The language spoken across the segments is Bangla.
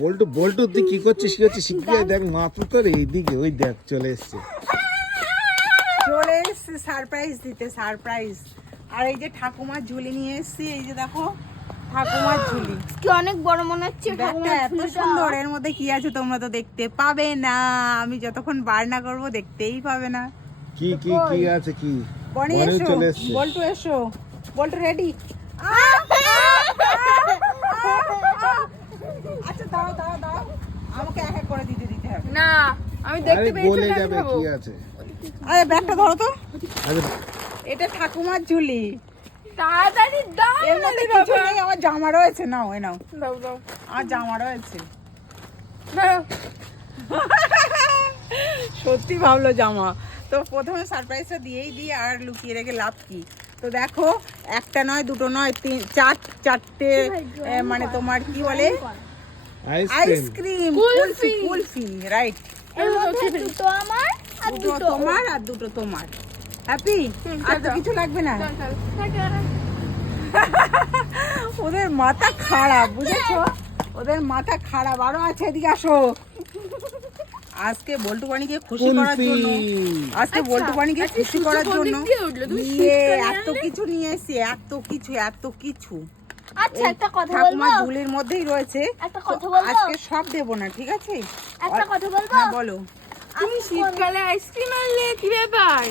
বল্টু বল্টু তুই কি করছিস? কি করছিস শিখিয়ে দেখ। মাত্র তোর এইদিকে ওই দেখ চলে এসছে। চলে এসছে সারপ্রাইজ দিতে সারপ্রাইজ আর এই যে ঠাকুমার ঝুলি নিয়ে এসেছি এই যে দেখো ঠাকুমার ঝুলি। কি অনেক বড় মনে হচ্ছে এত সুন্দর এর মধ্যে কি আছে তোমরা তো দেখতে পাবে না। আমি যতক্ষণ বারনা করব দেখতেই পাবে না। কি কি কি আছে কি? বনি এসো বল্টু এসো। বল্টু রেডি আচ্ছা দাঁড়াও দাঁড়াও দাঁড়াও আমাকে এক এক করে দিতে দিতে হবে। না আমি দেখতে পেয়েছি বলে যাবে কি আছে? আরে ব্যাগটা ধরো তো। এটা ঠাকুমার ঝুলি। তাড়াতাড়ি দাও এর মধ্যে কিছু নেই আমার জামা রয়েছে নাও এ নাও। দাও দাও। আমার জামা রয়েছে। দাও সত্যি ভাবলো জামা। তো প্রথমে সারপ্রাইজটা দিয়েই দিই আর লুকিয়ে রেখে লাভ কি? তো দেখো একটা নয় দুটো নয় তিন চার চারটে মানে তোমার কি বলে? আইসক্রিম কুলফি। কুলফি রাইট দুটো আমার আর দুটো তোমার আর দুটো তোমার হ্যাপি আর তো কিছু লাগবে না চল, চল। ওদের মাথা খারাপ বুঝেছ ওদের মাথা খারাপ আরও আছে এদিকে আসো। আজকে বল্টু বাণীকে খুশি করার জন্য আজকে আচ্ছা, বল্টু বাণীকে আজকে খুশি করার জন্য এত কিছু নিয়ে এসে এত কিছু এত কিছু। আচ্ছা একটা কথা বলব? ঝুলির মধ্যেই রয়েছে। একটা কথা বলব? আজকে সব দেবো না ঠিক আছে? একটা কথা বলব? হ্যাঁ বলো। তুমি শীতকালে আইসক্রিম আনলে কি ব্যাপার?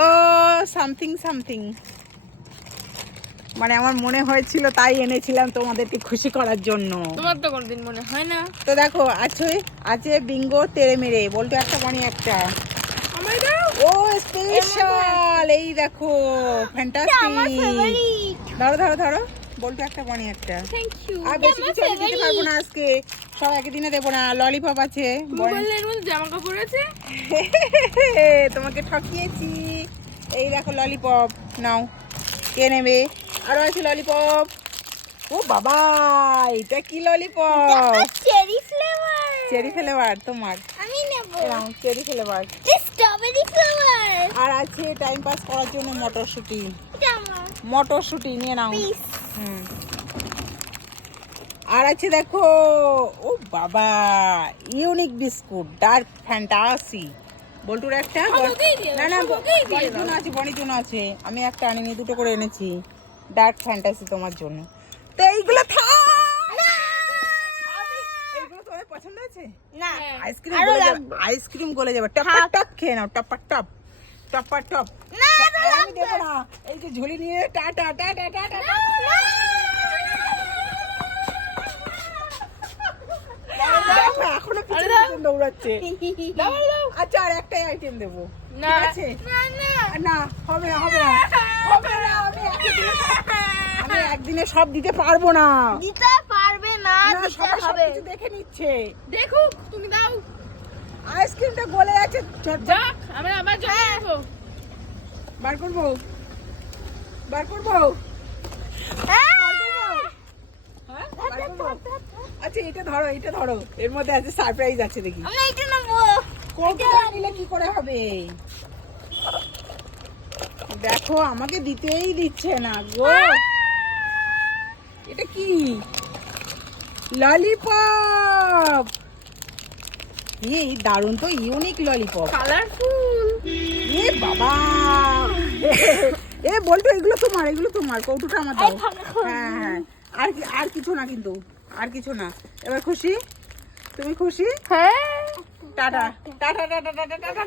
ও সামথিং সামথিং মানে আমার মনে হয়েছিল তাই এনেছিলাম তোমাদেরকে খুশি করার জন্য। তোমার তো কোনদিন মনে হয় না। তো দেখো আছে আছে বিঙ্গো তেড়ে মেরে। বলতো একটা বানি একটা। ও স্পেশাল এই দেখো ফ্যান্টাস্টিক ধরো ধরো ধরো। বলতো একটা বানি একটা। থ্যাংক ইউ আর বেশি কিছু আমি দিতে পারব না আজকে। সব একই দিনে দেবো না ললিপপ আছে এর মধ্যে জামা কাপড় আছে? তোমাকে ঠকিয়েছি। এই দেখো ললিপপ নাও কে নেবে? আরও আছে ললিপপ ও বাবা এটা কি lollipop cherry flavour cherry flavour তোমার আমি নেব। নাও চেরি ফ্লেভার স্ট্রবেরি ফ্লেভার আর আছে টাইম পাস করার জন্য মটরশুঁটি। মটরশুঁটি নিয়ে নাও। আর আছে দেখো ও বাবা ইউনিক বিস্কুট ডার্ক ফ্যান্টাসি বল্টুর একটা দাও, না না জন্য আছে বনির জন্য আছে আমি একটা আনিনি দুটো করে এনেছি। ডার্ক ফ্যান্টাসি তোমার জন্য। তো এইগুলো পছন্দ আছে না। হ্যাঁ। আইসক্রিম আইসক্রিম গলে যাবে। টপার টপ খেয়ে নাও টপার টপ টপার টপ। না আমি দেবো না এই যে ঝুলি নিয়ে টা টা টা টা টা টা। এখনও কিছু দৌড়াচ্ছে। আচ্ছা আর একটাই আইটেম দেবো। না। না হবে না হবে না। হবে না আমি একদিনে আমি একদিনে সব দিতে পারব না। দিতে পারবে না সবাই সব কিছু দেখে নিচ্ছে। দেখুক তুমি দাও। আইসক্রিমটা গলে আছে যাক আমরা আবার জমা বার করব? বার করব? হ্যাঁ। আচ্ছা এটা ধরো এটা ধরো। এর মধ্যে আছে সারপ্রাইজ আছে দেখি। আমরা এটা নেব। কোনটা নিলে কি করে হবে? দেখো আমাকে দিতেই দিচ্ছে না গো। এটা কি? ললিপপ! এই দারুণ তো ইউনিক ললিপপ। কালারফুল এ বাবা! বলতো এগুলো তোমার এগুলো তোমার কৌটোটা আমার দাও। করে হ্যাঁ হ্যাঁ আর কি- আর কিছু না কিন্তু আর কিছু না। এবার খুশি? তুমি খুশি? হ্যাঁ। Tata tata tata tata tata.